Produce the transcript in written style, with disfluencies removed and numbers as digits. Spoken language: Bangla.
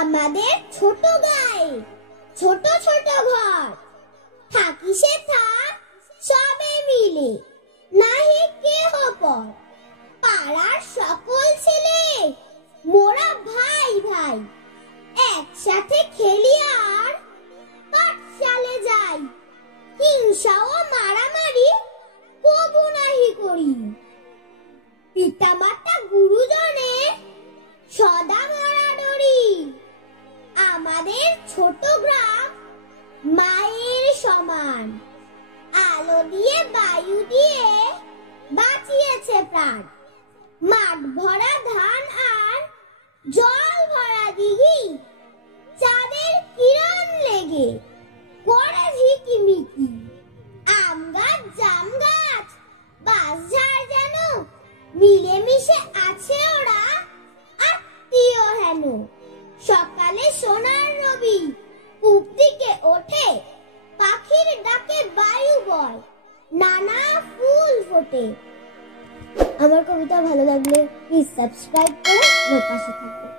আমাদের ছোট গায়ে ছোট ছোট ঘর, থাকি সে থাক সবে মিলে, নাহি কেহ পর। পাড়ার সকল ছেলে মোরা ভাই ভাই, একসাথে খেলি আর পাঠশালে যাই। হিংসা ও মারামারি কবু নাহি করি, পিতামাতা গুরুজনের সদা মরাডরি। আমাদের ছোট গ্রাম মায়ের সমান, আলো দিয়ে বায়ু দিয়ে বাঁচিয়েছে প্রাণ। মাঠ ভরা ধান আর জল ভরা দিঘি, চাঁদের কিরণ লেগে করে ঝিকিমিকি। আম গাছ জাম গাছ বাঁশঝাড় যেন মিলেমিশে আছে ওরা আত্মীয় হেন। সকালে সোনার রবি পূব দিকে ওঠে, পাখির ডাকে বায়ু বয়, নানা ফুল ফোটে। আমার কবিতা ভালো লাগলে প্লিজ সাবস্ক্রাইব করে আমার পাশে থাকবেন।